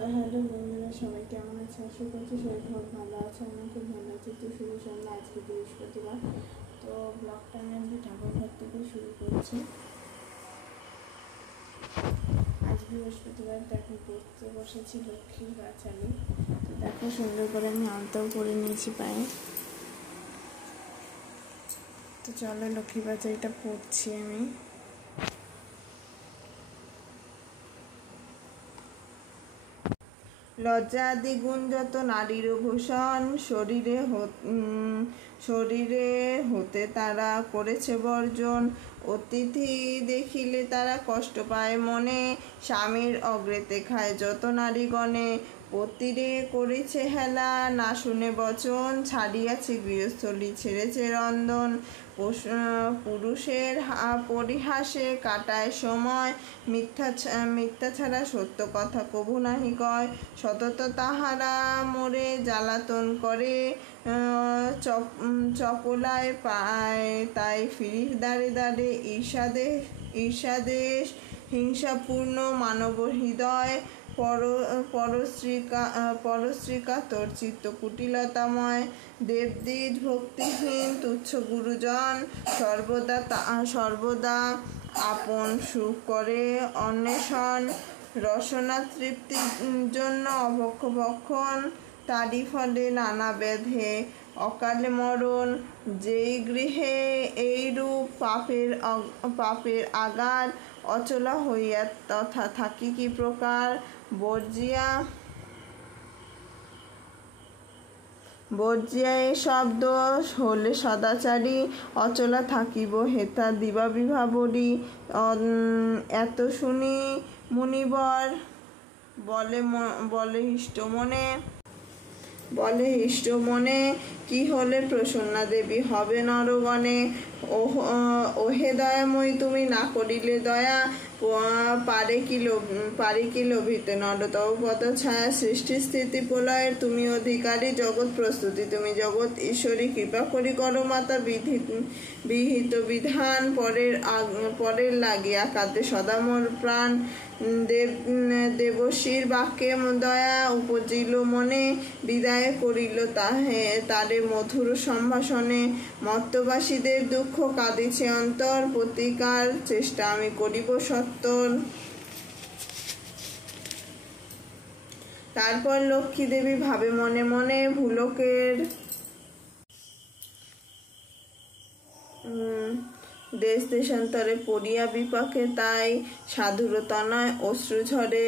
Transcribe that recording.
তো হ্যালো বন্ধুরা, সবাই কেমন আছে? আশা করছি সবাই খুব ভালো আছে। আমার খুব ভালো আছে। তো শুরু সন্ধ্যা, আজকে বৃহস্পতিবার। তো ব্লগটা আমি আজকে ঠাকুরঘর থেকে শুরু করছি। আজ বৃহস্পতিবার। দেখো পড়তে বসেছি লক্ষ্মীর বাচালি। তো দেখো সুন্দর করে আমি আলতাও করে নিয়েছি পায়ে। তো চলো লক্ষ্মী বাচালিটা পড়ছি আমি। লজ্জা আদি গুণ যত নারীর ভূষণ, শরীরে হতে তারা করেছে বর্জন। অতিথি দেখিলে তারা কষ্ট পায় মনে, স্বামীর অগ্রেতে খায় যত নারীগণে। পতিরে করেছে হেলা, না শুনে বচন, ছাড়িয়াছে গৃহস্থলী ছেড়েছে রন্ধন। পুরুষের পরিহাসে কাটায় সময়, মিথ্যা ছাড়া সত্য কথা কবু নাহি কয়। সতত তাহারা মোরে জ্বালাতন করে, চপলায় পায় তাই ফিরি দাঁড়ে দাঁড়ে। ঈর্ষাদেশ হিংসাপূর্ণ মানব হৃদয়, পরশ্রীকা তোর চিত্ত কুটিলতাময়। দেবদ্বিজ ভক্তিহীন তুচ্ছ গুরুজন, সর্বদা আপন সুখ করে অন্বেষণ। রসনা তৃপ্তির জন্য অভক্ষ ভক্ষণ, তারই ফলে নানা ব্যাধে অকালে মরণ। যেই গৃহে এইরূপ পাপের আগার, অচলা হইয়া তথা থাকি কি প্রকার। বর্জিয়া এ শব্দ হলে সদাচারী, অচলা থাকিব হেথা দিবা বিভাবরী। এত শুনি মুনিবর বলে হৃষ্ট মনে, কি হলে প্রসন্না দেবী হবে নরগণে। ওহে দয়াময়ী, তুমি না করিলে দয়া, পারে কি লোভিতে নর তব পদ ছায়া। সৃষ্টি স্থিতি প্রলয়ের তুমি অধিকারী, জগৎ প্রস্তুতি তুমি জগৎ ঈশ্বরী। কৃপা করি করো মাতা, বিহিত বিধান পরের লাগিয়া কাঁদে সদা মোর প্রাণ। দেবশীর বাক্যে দয়া উপজিল মনে, বিদায় করিল তারে মধুর সম্ভাষণে। মর্ত্যবাসীদের দুঃখ কাঁদিছে অন্তর, প্রতিকার চেষ্টা আমি করিব সত্তর। তারপর লক্ষ্মী দেবী ভাবে মনে মনে, ভুলোকের দেশ দেশান্তরে পড়িয়া বিপাকে, তাই সাধুর তনয় অশ্রু ঝরে।